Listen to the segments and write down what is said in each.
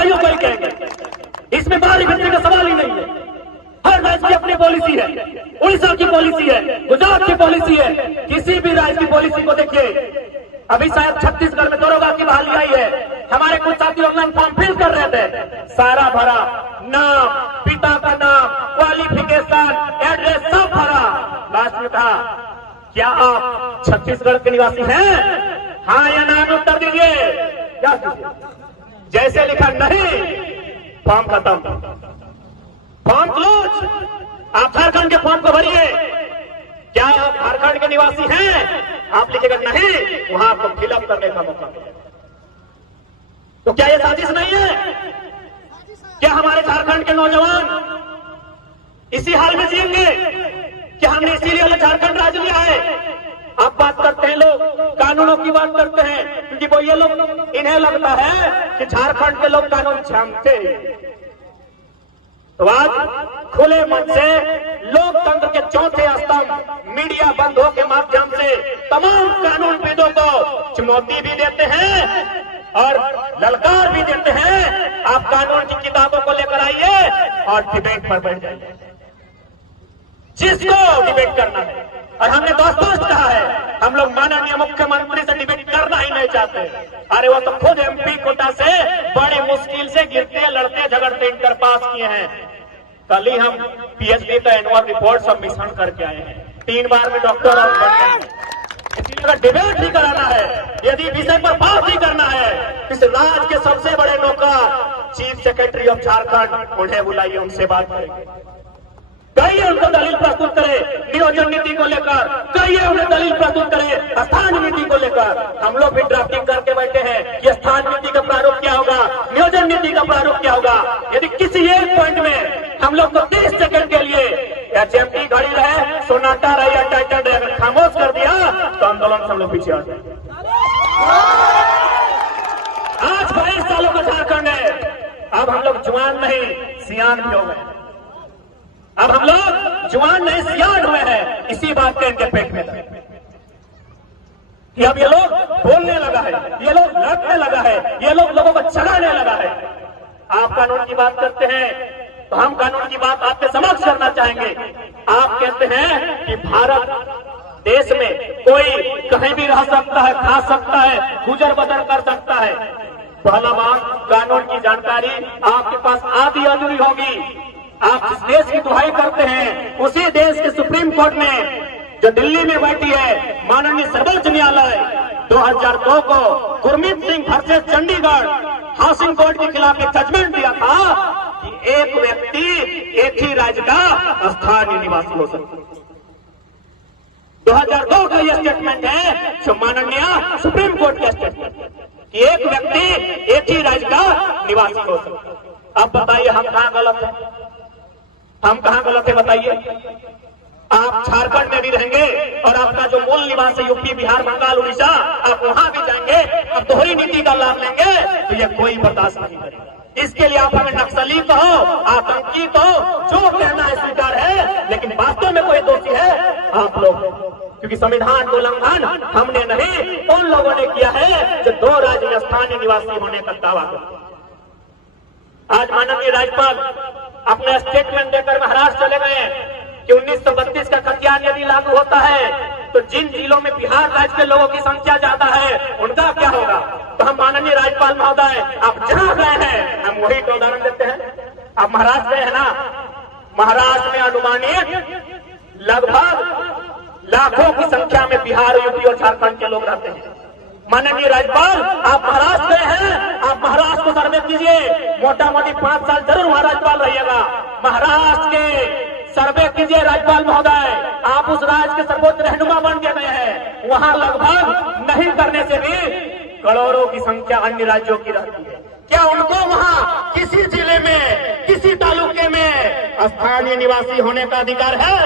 भाइयों को ही कहेंगे, इसमें बाहरी भीतर का सवाल ही नहीं है। हर राज्य की अपनी पॉलिसी है, उड़ीसा की पॉलिसी है, गुजरात की पॉलिसी है, किसी भी राज्य की पॉलिसी को देखिए। अभी शायद छत्तीसगढ़ में दरोगा की बहाली आई है, हमारे कुछ साथी ऑनलाइन फॉर्म फिल कर रहे थे, सारा भरा, नाम, पिता का नाम, क्वालिफिकेशन, एड्रेस सब भरा। लास्ट में कहा क्या आप छत्तीसगढ़ के निवासी हैं? हाँ या ना में उत्तर दीजिए। क्या जैसे लिखा नहीं, फॉर्म खत्म, फॉर्म क्लोज। आप झारखंड के फॉर्म को भरिए। क्या आप झारखंड के निवासी हैं? आप लिखेगा नहीं, वहां आपको फिलअप करने का मौका मिलेगा। तो क्या ये साजिश नहीं है? क्या हमारे झारखंड के नौजवान इसी हाल में जिएंगे? क्या हमने इसीलिए झारखंड राज्य लिया है? आप बात करते हैं, लोग कानूनों की बात करते हैं, क्योंकि वो ये लोग, इन्हें लगता है कि झारखंड के लोग कानून जानते हैं। तो आज खुले मन से लोकतंत्र के चौथे स्तंभ मीडिया बंधुओं के माध्यम से तमाम कानूनविदों को चुनौती भी देते हैं और ललकार भी देते हैं। आप कानून की किताबों को लेकर आइए और डिबेट पर बैठ जाइए, जिसको डिबेट करना है। और हमने तो स्पष्ट कहा है, हम लोग माननीय मुख्यमंत्री से डिबेट करना ही नहीं चाहते। अरे वो तो खुद एमपी कोटा से बड़ी मुश्किल से गिरते, लड़ते, झगड़ते इंटर पास किए हैं। कल ही हम पीएचडी का एनुअल रिपोर्ट सबमिशन करके आए हैं, 3 बार में डॉक्टर और इसीलिए अगर डिबेट भी कराना है, यदि विषय पर बात भी करना है, इस राज्य के सबसे बड़े नौकर चीफ सेक्रेटरी ऑफ झारखंड, उन्हें बुलाइए, उनसे बात करेंगे। कहिए उनको दलील प्रस्तुत करे नियोजन नीति को लेकर, कहिए उन्हें दलील प्रस्तुत करे स्थान नीति को लेकर। हम लोग भी ड्राफ्टिंग करके बैठे हैं कि स्थान नीति का प्रारूप क्या होगा, नियोजन नीति का प्रारूप क्या होगा। यदि किसी एक पॉइंट में हम लोग को 30 सेकंड के लिए एचएमटी घड़ी रहे, सोनाटा रहे या टाइटन रहे, अगर खामोश कर दिया तो आंदोलन से हम लोग पीछे आ जाएंगे। आज 22 सालों का झारखंड है, अब हम लोग जवान नहीं सियान भी हो गए। अब हम लोग जवान नहीं सियान हुए हैं। इसी बात का इनके पेट में था कि अब ये लोग बोलने लगा है, ये लोग लड़ने लगा है, ये लोग लोगों को चलाने लगा है। आप कानून की बात करते हैं तो हम कानून की बात आपके समक्ष करना चाहेंगे। आप कहते हैं कि भारत देश में कोई कहीं भी रह सकता है, खा सकता है, गुजर बसर कर सकता है। पहला बात, कानून की जानकारी आपके पास आधी अधूरी होगी। आप जिस देश की दुहाई करते हैं, उसी देश के सुप्रीम कोर्ट ने, जो दिल्ली में बैठी है, माननीय सर्वोच्च न्यायालय 2002 को Gurmeet Singh versus Chandigarh housing court के खिलाफ एक जजमेंट दिया था कि एक व्यक्ति एक ही राज्य का स्थानीय निवासी हो सकता है। 2002 का यह स्टेटमेंट है, जो माननीय सुप्रीम कोर्ट का स्टेटमेंट कि एक व्यक्ति एक ही राज्य का निवासी हो सकता है। अब बताइए हम कहां गलत है? हम कहां गलत है बताइए? आप झारखंड में भी रहेंगे और आपका जो मूल निवास है यूपी, बिहार, बंगाल, उड़ीसा, आप वहां भी जाएंगे, अब दोहरी नीति का लाभ लेंगे तो ये कोई बर्दाश्त नहीं करेगा। इसके लिए आप हमें नक्सली कहो, आतंकी कहो, जो कहना है स्वीकार है, लेकिन वास्तव में कोई दोषी है आप लोग, क्योंकि संविधान का उल्लंघन हमने नहीं, उन लोगों ने किया है जो 2 राज्य में स्थानीय निवासी होने का दावा करते हैं। आज माननीय राज्यपाल अपने स्टेटमेंट देकर महाराष्ट्र चले गए कि 1932 का खतियान यदि लागू होता है तो जिन जिलों में बिहार राज्य के लोगों की संख्या ज्यादा है उनका क्या होगा। तो हम माननीय राज्यपाल महोदय, आप जहां गए हैं हम वही का उदाहरण देते हैं। आप महाराष्ट्र गए हैं ना, महाराष्ट्र में अनुमानित लगभग लाखों की संख्या में बिहार, यूपी और झारखंड के लोग रहते हैं। माननीय राज्यपाल, आप महाराष्ट्र गए हैं, आप महाराष्ट्र को सर्वे कीजिए, मोटा मोटी 5 साल जरूर वहां राज्यपाल रहिएगा। महाराष्ट्र के सर्वे कीजिए राज्यपाल महोदय, आप उस राज्य के सर्वोच्च रहनुमा बन के गए हैं। वहां लगभग नहीं करने से भी करोड़ों की संख्या अन्य राज्यों की रहती है। क्या उनको वहां किसी जिले में, किसी तालुके में स्थानीय निवासी होने का अधिकार है?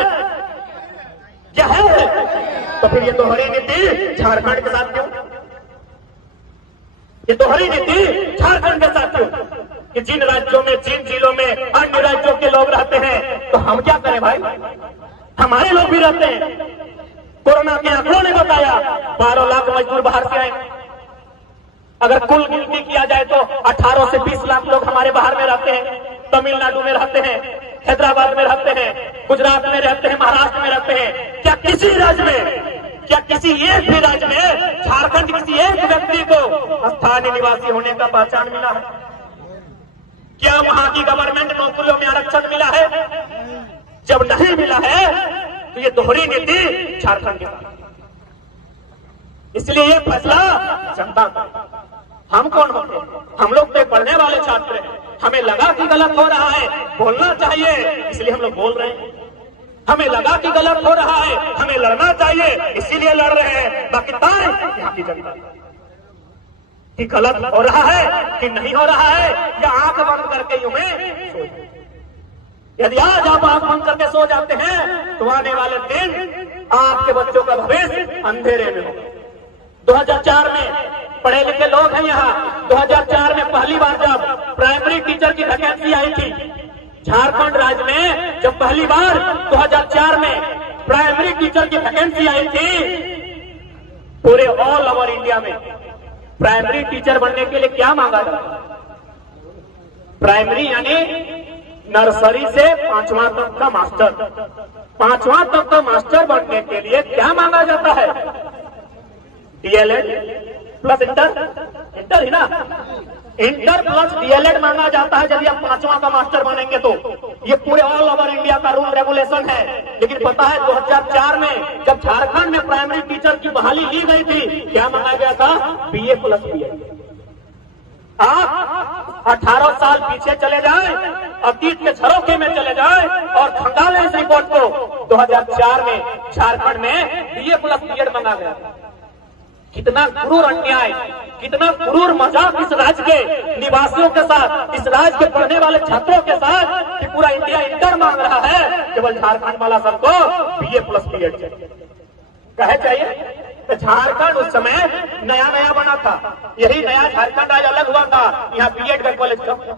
क्या है? तो फिर ये दोहरी नीति झारखंड के साथ क्यों? ये दोहरी नीति झारखंड के साथ क्यों? कि जिन राज्यों में, जिन जिलों में अन्य राज्यों के लोग रहते हैं, तो हम क्या करें भाई? हमारे लोग भी रहते हैं। कोरोना के आंकड़ों ने बताया 12 लाख मजदूर बाहर से आए। अगर कुल गिनती किया जाए तो 18 से 20 लाख लोग तमिलनाडु में रहते हैं, हैदराबाद में रहते हैं, गुजरात में रहते हैं, महाराष्ट्र में रहते हैं, क्या किसी राज्य में, क्या किसी एक भी राज्य में झारखंड किसी एक व्यक्ति को स्थानीय निवासी होने का पहचान मिला है? क्या वहां की गवर्नमेंट नौकरियों में आरक्षण मिला है? जब नहीं मिला है तो ये दोहरी नीति झारखंड के साथ। इसलिए ये फैसला जनता का। हम कौन होते हैं? हम लोग तो पढ़ने वाले छात्र हैं, हमें लगा कि गलत हो रहा है, बोलना चाहिए, इसलिए हम लोग बोल रहे हैं। हमें लगा कि गलत हो रहा है, हमें लड़ना चाहिए, इसीलिए लड़ रहे हैं। बाकी तार यहाँ की जनता कि गलत हो रहा है कि नहीं हो रहा है, या आंख बंद करके यूं में। यदि आज आप आंख बंद करके सो जाते हैं तो आने वाले दिन आपके बच्चों का भविष्य अंधेरे में होगा। 2004 में पढ़े लिखे लोग हैं यहाँ, 2004 में पहली बार जब प्राइमरी टीचर की वैकेंसी आई थी झारखंड राज्य में, जब पहली बार 2004 में प्राइमरी टीचर की वैकेंसी आई थी, पूरे ऑल ओवर इंडिया में प्राइमरी टीचर बनने के लिए क्या मांगा था? प्राइमरी यानी नर्सरी से 5वां तक का मास्टर, 5वां तक का मास्टर बनने के लिए क्या मांगा जाता है? डीएलएड प्लस इंटर ही ना, इंटर प्लस डीएलएड मांगा जाता है यदि आप 5वां का मास्टर बनेंगे तो। ये पूरे ऑल ओवर इंडिया का रूल रेगुलेशन है। लेकिन पता है 2004 में जब झारखंड में प्राइमरी टीचर की बहाली ली गई थी, क्या मांगा गया था? BA plus BEd. आप 18 साल पीछे चले जाएं, अतीत के झरोखे में चले जाएं और खंगालें इस रिपोर्ट को। 2004 में झारखंड में बीए प्लस बीएड मांगा गया। कितना क्रूर अन्याय, कितना क्रूर मजाक इस राज्य के निवासियों के साथ, इस राज्य के पढ़ने वाले छात्रों के साथ कि पूरा इंडिया इंटर मांग रहा है, केवल झारखंड वाला सबको बीए प्लस बीएड चाहिए। कहे चाहिए तो झारखंड उस समय नया नया बना था, यही नया झारखंड आज अलग हुआ था। यहाँ बीएड का कॉलेज कम था।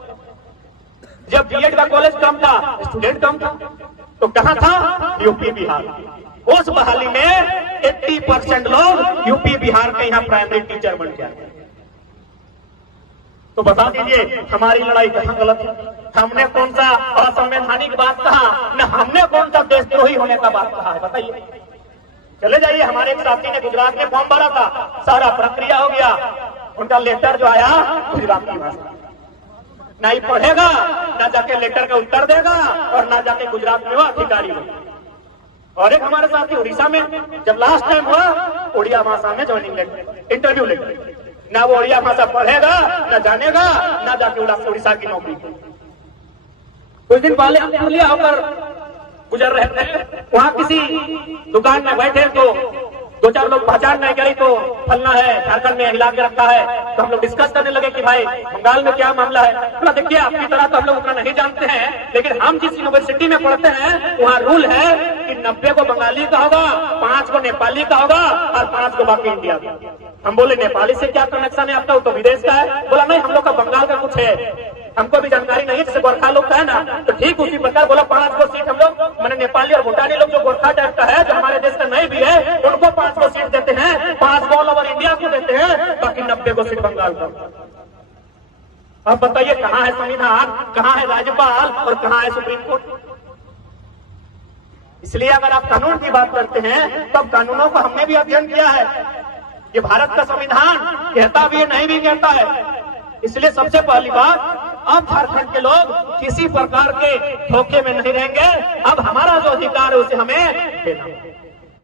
जब बीएड का कॉलेज कम था, स्टूडेंट कम था, तो कहाँ था? यूपी बिहार। उस बहाली में 80% लोग यूपी बिहार के यहाँ प्राइमरी टीचर बन गए। तो बता दीजिए हमारी लड़ाई कहाँ गलत है? हमने कौन सा असंवैधानिक बात कहा, न हमने कौन सा देशद्रोही होने का बात कहा है? बताइए। चले जाइए, हमारे एक साथी ने गुजरात में फॉर्म भरा था, सारा प्रक्रिया हो गया, उनका लेटर जो आया गुजराती भाषा, ना ही पढ़ेगा, ना जाके लेटर का उत्तर देगा, और ना जाके गुजरात में वो अधिकारी होगा। और एक हमारे साथी उड़ीसा में जब लास्ट टाइम हुआ, उड़िया भाषा में ज्वाइनिंग लेटर, इंटरव्यू लेटर, ना वो उड़िया भाषा पढ़ेगा, ना जानेगा, ना जाके उड़ीसा की नौकरी। कुछ दिन पहले हम पुरलिया होकर गुजर रहे थे, वहां किसी दुकान में बैठे तो 2-4 लोग पहचान नहीं करी, तो फलना है, झारखंड में हिला के रखा है। तो हम लोग डिस्कस करने लगे कि भाई बंगाल में क्या मामला है। तो देखिए, आपकी तरह तो हम लोग उतना नहीं जानते हैं, लेकिन हम जिस यूनिवर्सिटी में पढ़ते हैं वहाँ रूल है कि 90 को बंगाली का होगा, 5 को नेपाली का होगा और 5 को बाकी इंडिया का। हम बोले नेपाली से क्या कनेक्शन है आपका? तो विदेश का है। बोला नहीं, हम लोग का बंगाल का कुछ है, हमको भी जानकारी नहीं है, जैसे गोरखा लोग का है ना। तो ठीक उसी प्रकार बोला 5 को सीट हम लोग, मैंने नेपाली और भूटानी लोग जो गोरखा टाइप का है, जो हमारे देश का नहीं भी है, उनको 5 को सीट देते हैं, 5 ऑल ओवर इंडिया को देते हैं, बाकी 90 को सीट बंगाल का। अब बताइए कहाँ है संविधान, कहाँ है राज्यपाल और कहाँ है सुप्रीम कोर्ट? इसलिए अगर आप कानून की बात करते हैं तब कानूनों को हमने भी अध्ययन किया है। ये भारत का संविधान कहता भी है, नहीं भी कहता है। इसलिए सबसे पहली बात, अब झारखंड के लोग किसी प्रकार के धोखे में नहीं रहेंगे। अब हमारा जो अधिकार है उसे हमें देना।